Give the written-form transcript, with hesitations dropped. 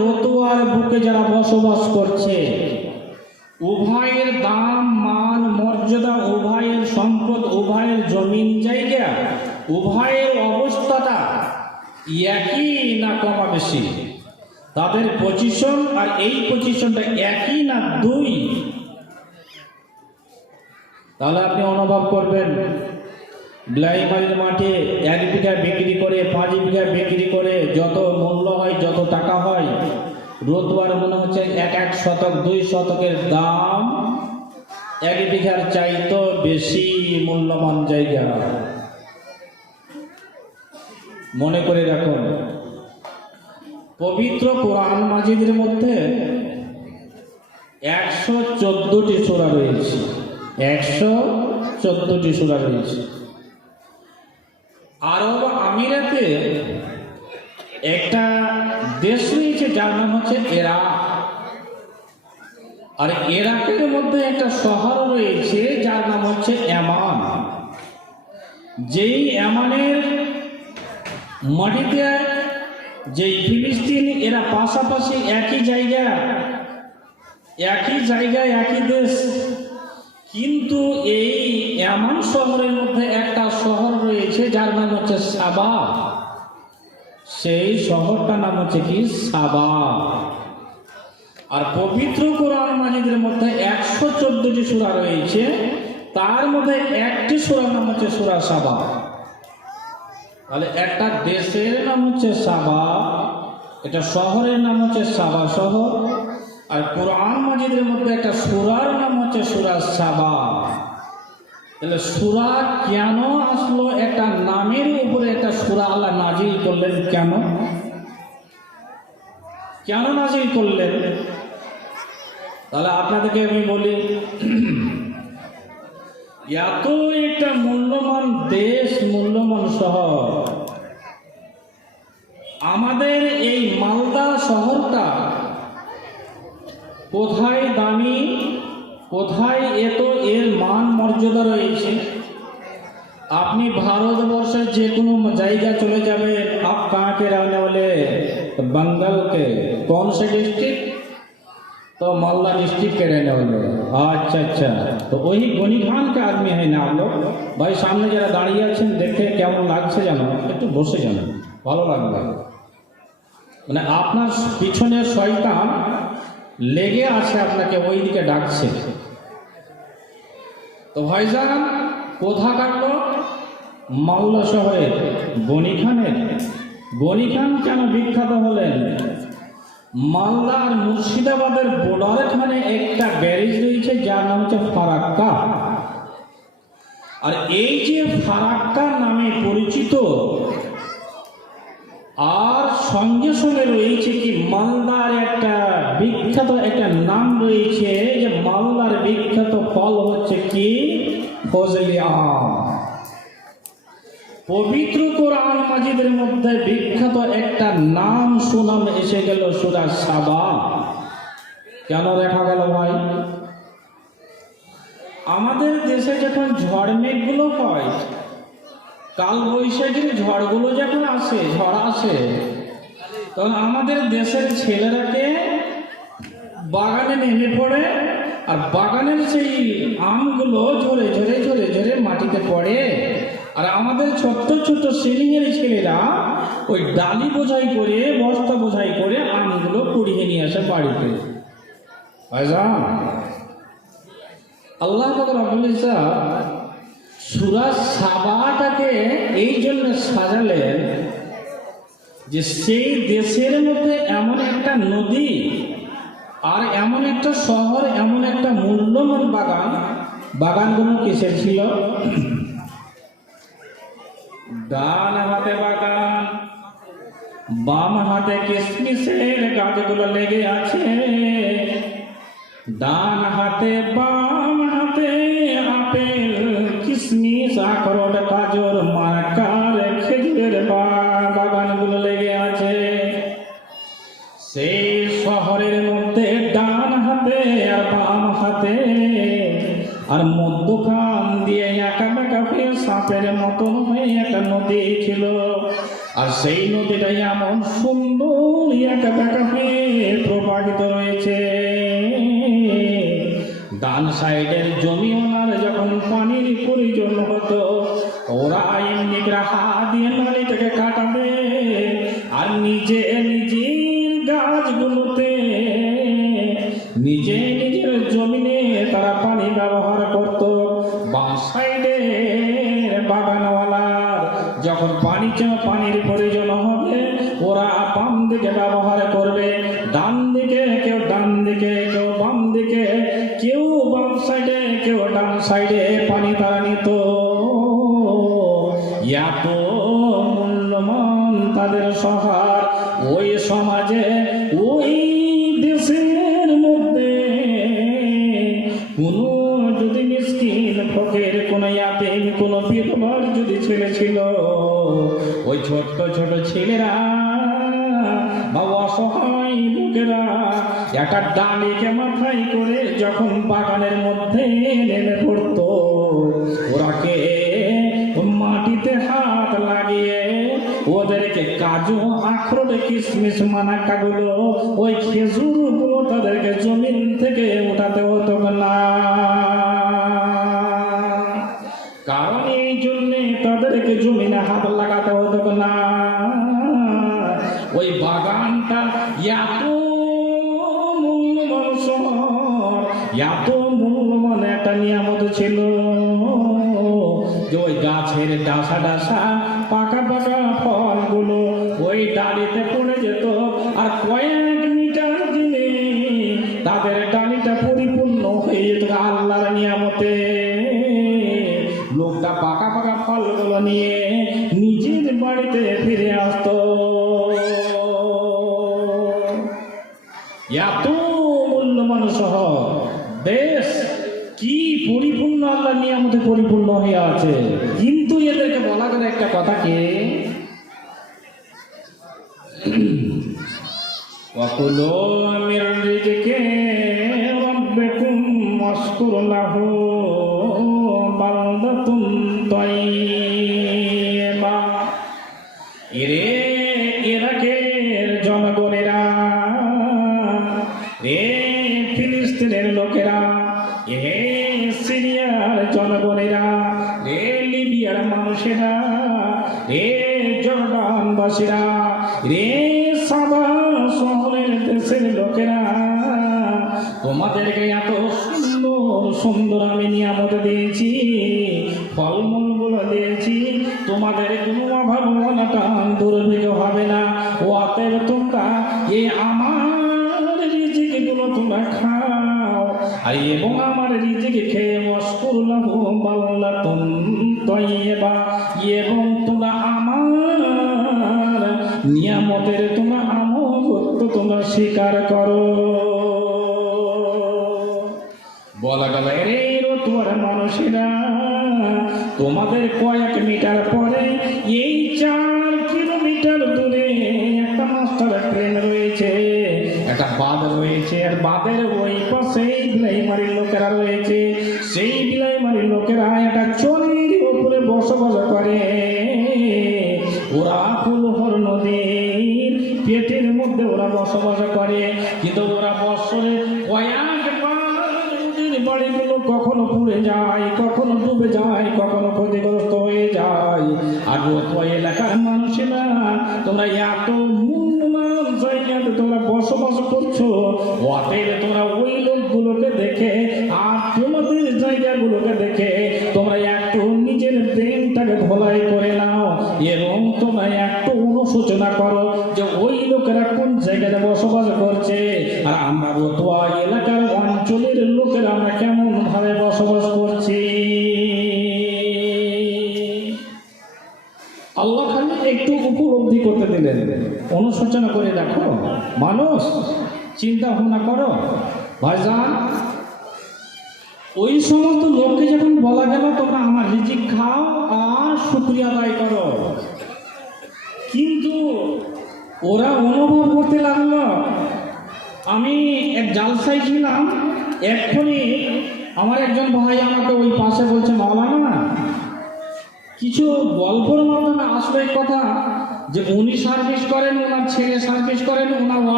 রতুয়ার বুকে যারা বসবাস করছে, উভয়ের দাম মান মর্যাদা, উভয়ের সম্পদ, উভয়ের জমিন জায়গা, উভয়ের অবস্থাটা একই না কমা বেশি? তাদের পজিশন আর এই পজিশনটা একই না দুই? তাহলে আপনি অনুভব করবেন ব্লাইমারির মাঠে 1 বিঘা বিক্রি করে 5 বিঘা বিক্রি করে যত মূল্য হয়, যত টাকা হয়, রতুয়ার মনে হচ্ছে 1 শতক 2 শতকের দাম 1 বিঘার চাইতো বেশি মূল্যবান জায়গা। মনে করে রাখুন, পবিত্র কোরআন মাজিদের মধ্যে 114টি সূরা রয়েছে। 114টি সূরা রয়েছে। আরব আমিরাতে একটা দেশ রয়েছে যার নাম হচ্ছে ইরাক, আর ইরাকের মধ্যে একটা শহর রয়েছে যার নাম হচ্ছে ইয়ামান। যেই ইয়ামানের মাটিতে যেই ফিলিস্তিন, এরা পাশাপাশি একই জায়গা একই দেশ, কিন্তু এই ইয়ামান শহরের মধ্যে একটা শহর রয়েছে যার নাম হচ্ছে সাবা। সেই শহরটার নাম হচ্ছে কি? সাবা। আর পবিত্র কোরআন মাজিদের মধ্যে 114টি সূরা রয়েছে, তার মধ্যে একটি সূরার নাম হচ্ছে সূরা সাবা। তাহলে একটা দেশের নাম হচ্ছে সাবা, এটা শহরের নাম হচ্ছে সাবা শহর, আর কোরআন মাজিদের মধ্যে একটা সূরার নাম হচ্ছে সূরা সাবা। তাহলে সূরা কেন আসলো? একটা নামের উপরে একটা সূরা আল্লাহ নাজিল করলেন। কেন নাজিল করলেন? তাহলে আপনাদেরকে আমি বলি, এত একটা মূল্যবান দেশ, মূল্যবান শহর, আমাদের এই মালদা শহরটা কোথায় দামি, কোথায় এর মান মর্যাদা রয়েছে? আপনি ভারতবর্ষের যে কোনো জায়গা চলে যাবে, आप कहाँ के रहने वाले? बंगाल के। कौन से डिस्ट्रिक्ट? तो मालदा डिस्ट्रिक्ट के रहने वाले। अच्छा, तो वही गणिखान के आदमी है ना आप लोग? भाई सामने যারা দাঁড়িয়ে আছেন দেখে কেমন লাগছে জানো? একটু বসে যান, ভালো লাগবে। মানে আপনার পিছনে শয়তান লেগে আছে, আপনাকে ওই দিকে ডাকছে। তো ভাইজান কোথা কাটলো? মালদা শহরের গণিখানের। গণিখান কেন বিখ্যাত হলেন? মালদা আর মুর্শিদাবাদের বর্ডারখানে একটা ব্যারেজ রয়েছে যার নাম হচ্ছে ফারাক্কা। আর এই যে ফারাক্কা নামে পরিচিত, আর সঙ্গে সঙ্গে রয়েছে কি মালদার একটা বিখ্যাত একটা নাম রয়েছে, যে মালদার বিখ্যাত ফল হচ্ছে কি? ফজলি আম। পবিত্র কোরআন মাজিদের মধ্যে বিখ্যাত একটা নাম সুনাম এসে গেল, সূরা সাবা। কেন দেখা গেল ভাই? আমাদের দেশে যখন ঝড় মেঘগুলো হয়, কাল বৈশাখীর ঝড়গুলো যখন আসে, ঝড় আসে, তখন আমাদের দেশের ছেলেরাকে বাগানে নেমে পড়ে, আর বাগানের সেই আমগুলো ঝরে ঝরে ঝরে ঝরে মাটিতে পড়ে, আর আমাদের ছোট্ট ছোট্ট সিলিংয়ের ছেলেরা ওই ডালি বোঝাই করে, বস্তা বোঝাই করে আমগুলো কুড়িয়ে নিয়ে আসে বাড়িতে। ভাইজান, আল্লাহ পাক রব্বুল ইজ্জত সূরা সাবাটাকে এই জন্য সাজালেন যে সেই দেশের মধ্যে এমন একটা নদী, আর এমন একটা শহর, এমন একটা মূল্যবান বাগান। বাগানগুলো কিসের ছিল? ডান হাতে বাগান, বাম হাতে কিশমিশের গাছগুলো লেগে আছে। ডান হাতে বাম হাতে আপেল, কিশমিশ, আখরোট, গাজর, মার্কার, খেজুরের বাগানগুলো লেগে আছে। সেই শহরের মধ্যে ডান হাতে আর বাম হাতে আর মধ্যখান দিয়ে একা বেঁকা হয়ে সাপের মতন হয়ে একটা নদী ছিল। আর সেই নদীটা এমন সুন্দর একা একা হয়ে প্রবাহিত রয়েছে। ডান সাইডের জমিওয়ালার যখন পানির প্রয়োজন হতো, ওরা এমনি করে হাত দিয়ে নালিটাকে কাটাবে, আর নিজে নিজের গাছগুলোতে নিজে নিজের জমিনে তারা পানি ব্যবহার করত। বাম সাইডের বাগানওয়ালার যখন পানির প্রয়োজন হবে, ওরা বাম দিকে ব্যবহার করবে, ডান দিকে কেউ ডান দিকে, কেউ বাম দিকে, কেউ বাম সাইডে কেউ ডান সাইডে পানি তারা নিত। এত মূল্যবান তাদের শহর, ওই সমাজে ওই দেশের মধ্যে কোনো যদি মিসকিন ফকির, কোনো ইয়াতিম, কোনো বিধবার যদি ছেলে ছিল, ওই ছোট্ট ছোট ছেলেরা বা অসহায় লোকেরা একটা ডালিকে মাথায় করে যখন বাগানের মধ্যে নেমে পড়ত, ওরাকে মাটিতে হাত লাগিয়ে ওদেরকে কাজু, আখরোট, কিশমিশ, মানাক্কাগুলো, ওই খেজুরগুলো তাদেরকে জমিন থেকে উঠাতে হতো না। কারণ এই জন্যে তাদেরকে জমিনে হাত লাগাতে হতো না। ওই বাগানটা এত মূল্যবান শহর, এত মূল্যবান একটা নিয়ামত ছিল যে ওই গাছের ডাসা ডাসা পাকা পাকা ফলগুলো ওই ডালিতে পড়ে যেত, আর কয়েক মিটার দিনে তাদের ডালিটা পরিপূর্ণ হয়ে যেত আল্লাহর নিয়ামতে। লোকটা পাকা পাকা ফলগুলো নিয়ে নিজের বাড়িতে ফিরে আসতো। এত মূল্যবান শহর, দেশ কি পরিপূর্ণ আল্লাহর নিয়ামতে পরিপূর্ণ হয়ে আছে। কিন্তু এদেরকে বলা গেল একটা কথাকে, ওয়াকুলু মির রিজকি রাব্বিকুম ওয়াশকুরু লাহু বালদাতুন তাইয়্যিবা। এরে ইরাকের জনগণেরা, রে ফিলিস্তিনের লোকেরা, হে সিরিয়ার জনগণেরা, রে লিবিয়ার মানুষেরা, রে জর্ডানবাসীরা, রে সাবা শহরের দেশের লোকেরা, তোমাদেরকে এত সুন্দর সুন্দর আমি নিয়ামত দিয়েছি, ফলমূলগুলো দিয়েছি, তোমাদের কোনো অভাব অনটন দুর্ভিক্ষ হবে না। অতএব তোমরা এই আমার রিজিকগুলো তোমরা খাও, আর এবং আমার রিজিক খেয়ে ওয়াশকুরু লাহু বালদাতুন তাইয়্যিবা, এবং তোমরা আমার নিয়ামতের তোমরা আনুগত্য তোমরা স্বীকার করো। বলা গেল, রে রতুয়ার মানুষেরা, তোমাদের কয়েক মিটার পরে এই 4 কিলোমিটার দূরে একটা মাস্টার ট্রেন রয়েছে, একটা বাঁধ রয়েছে, আর বাঁধের ওই পাশেই বিলাইমারির লোকেরা রয়েছে। সেই বিলাইমারির লোকেরা একটা চরের উপরে বসবাস করে। ওরা ফুলহর নদীর পেটের মধ্যে ওরা বসবাস করে, কিন্তু ওরা বছরে কয়েকবার নদীর বাড়িগুলো কখনো পুড়ে যায়, কখনো ডুবে যায়, কখনো ক্ষতিগ্রস্ত হয়ে যায়। আর ওই এলাকার মানুষেরা, তোমরা এত মূল্যবান জায়গাতে তোমরা বসবাস করছো, অতএব তোমরা ওই লোকগুলোকে দেখে আর তোমাদের জায়গাগুলোকে দেখে তোমরা একটু নিজের ব্রেনটাকে ধোলাই করে নাও, এবং তোমরা একটু অনুশোচনা করো যে ওই লোকেরা কোন জায়গায় বসবাস করছে, আর আমরা রতুয়া এলাকার অঞ্চলের লোকেরা আমরা কেমন ভাবে বসবাস করছি। আল্লাহ খালি একটু উপলব্ধি করতে দিলেন, অনুশোচনা করে দেখো মানুষ, চিন্তা ভাবনা করো। ভাইজান, ওই সমস্ত লোককে যখন বলা গেল তোমরা আমার রিজিক খাও আর শুকরিয়া আদায় করো, কিন্তু ওরা অনুভব করতে লাগলো। আমি এক জালসায় ছিলাম, এক্ষুনি আমার একজন ভাই আমাকে ওই পাশে বলছে, মাওলানা কিছু গল্পের মাধ্যমে আসবে কথা যে উনি সার্ভিস করেন, ওনার ছেলে সার্ভিস করেন, ওনার